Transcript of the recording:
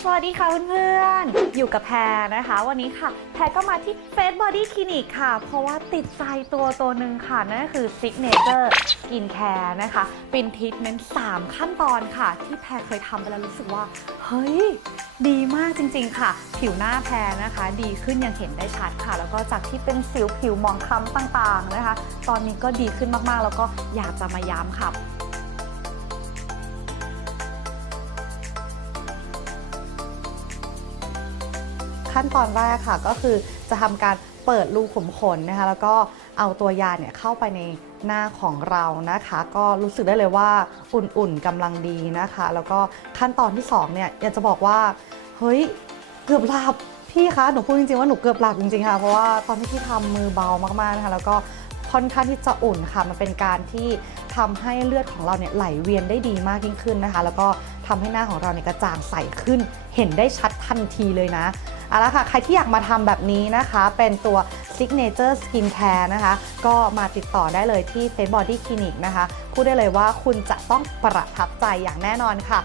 สวัสดีค่ะเพื่อนๆ อยู่กับแพรนะคะ วันนี้ค่ะ แพรก็มาที่ Face Body Clinic ค่ะ เพราะว่าติดใจตัวตัวหนึ่งค่ะ นั่นก็คือ Signature Skin Care นะคะ เป็นทรีทเมนต์3ขั้นตอนค่ะ ที่แพรเคยทำไปแล้วรู้สึกว่า เฮ้ย ดีมากจริงๆค่ะ ผิวหน้าแพรนะคะ ดีขึ้นอย่างเห็นได้ชัดค่ะ แล้วก็จากที่เป็นสิวผิวหมองคล้ำต่างๆนะคะ ตอนนี้ก็ดีขึ้นมากๆ แล้วก็อยากจะมาย้ำค่ะ ขั้นตอนแรกค่ะก็คือจะทำการเปิดรูขุมขนนะคะแล้วก็เอาตัวยาเนี่ยเข้าไปในหน้าของเรานะคะ ก็รู้สึกได้เลยว่าอุ่นๆกำลังดีนะคะ แล้วก็ขั้นตอนที่สองเนี่ยอยากจะบอกว่าเฮ้ยเกือบหลับพี่คะหนูพูดจริงๆว่าหนูเกือบหลับจริงๆค่ะเพราะว่าตอนที่พี่ทำมือเบามากๆนะคะแล้วก็ค่อนข้างที่จะอุ่นค่ะมันเป็นการที่ทำให้เลือดของเราเนี่ยไหลเวียนได้ดีมากยิ่งขึ้นนะคะ แล้วก็ทำให้หน้าของเราเนี่ยกระจ่างใสขึ้น เห็นได้ชัดทันทีเลยนะ เอาละค่ะใครที่อยากมาทำแบบนี้นะคะ เป็นตัว Signature Skin Care นะคะ ก็มาติดต่อได้เลยที่ Face Body Clinic นะคะ พูดได้เลยว่าคุณจะต้องประทับใจอย่างแน่นอนค่ะ